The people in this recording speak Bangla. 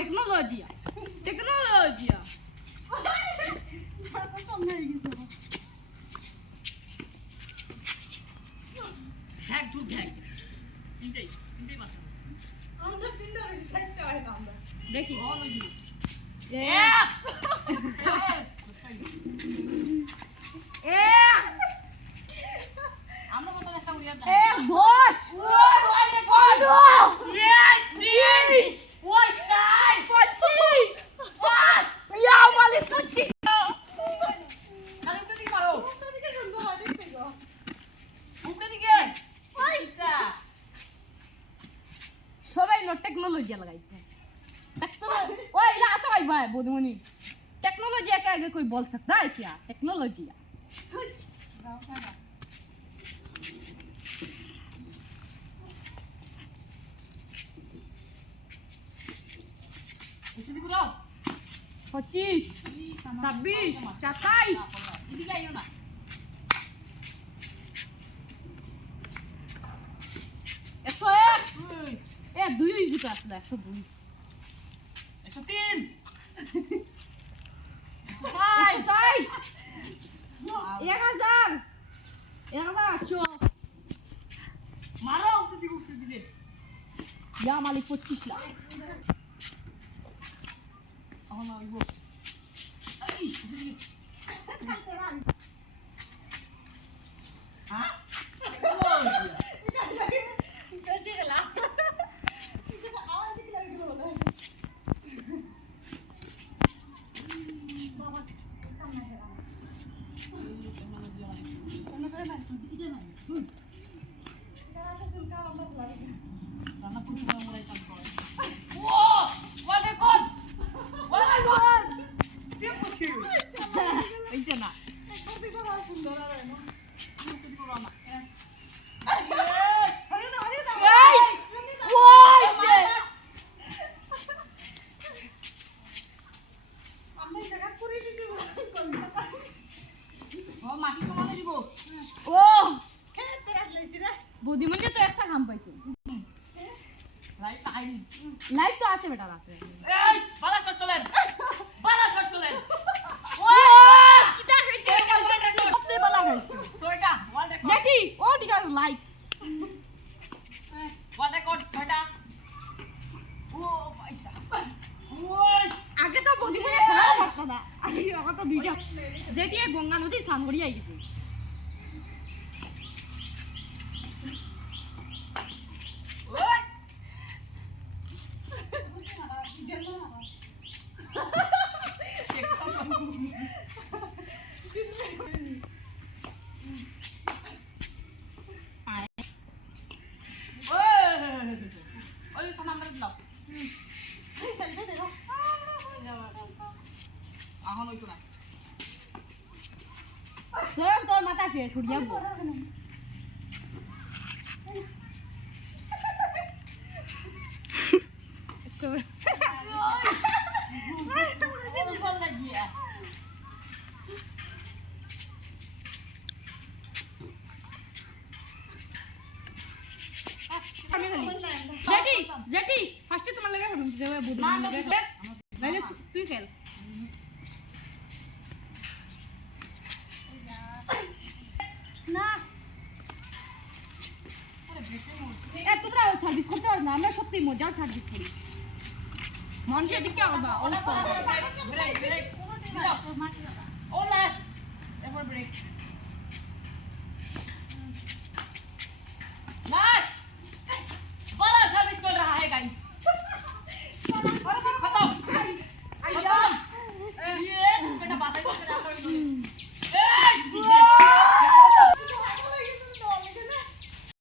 Tecnologia. Tecnologia. Hack to hack. Intai masuk. আমরা তিনটা রিসেটটা হয় না আমরা। দেখি। আমরা কত একটা উড়িয়ে দাও। বস। ওই রেকর্ড। Yes. ওই সাই। 25। বস। ইয়া মালিক 25। আরে উঠে দিকে মারো। উঠে দিকে গন্ধ আরে দিকে। উঠে দিকে। ওইটা। সবাই নো টেকনোলজি লাগাইছে। ওই লা তো ভাই ভাই বুদমনি। टेक्नोलॉजी के आगे कोई बोल सकता है क्या टेक्नोलॉजी पच्चीस 26 27 দুই ইজি আসলে 102 103 1000 मारो उसे दिले या मालिक 25 लाख ना इबो हां कैसे गला आवाज निकल गई বুদ্ধিমনি তো একটা কাম পাইছো লাইট তো আছে বেটা আছে এই বালা শট চলেন ওই কিটা হইছে আপনি বালা হইছে সোটা ওয়াল রেকর্ড দেখি ও দিগা লাইট ওয়াল রেকর্ড সোটা ও পয়সা ওই আগে তো বুদ্ধিমনি খেলা করছ না আগে তো দুইটা যেটি গঙ্গা নদী স্নান করি আইছে তোর মাথা শেষ ছুড়িয়ে জেটি ফার্স্টে তোমার লাগা তুই খেল না তোমরা সার্ভিস করতে পারো না আমরা সত্যি মজার সার্ভিস করি মানুষের দিকে আলাদা অনেক ব্রেক ও লাস্ট এবার ব্রেক লাস্ট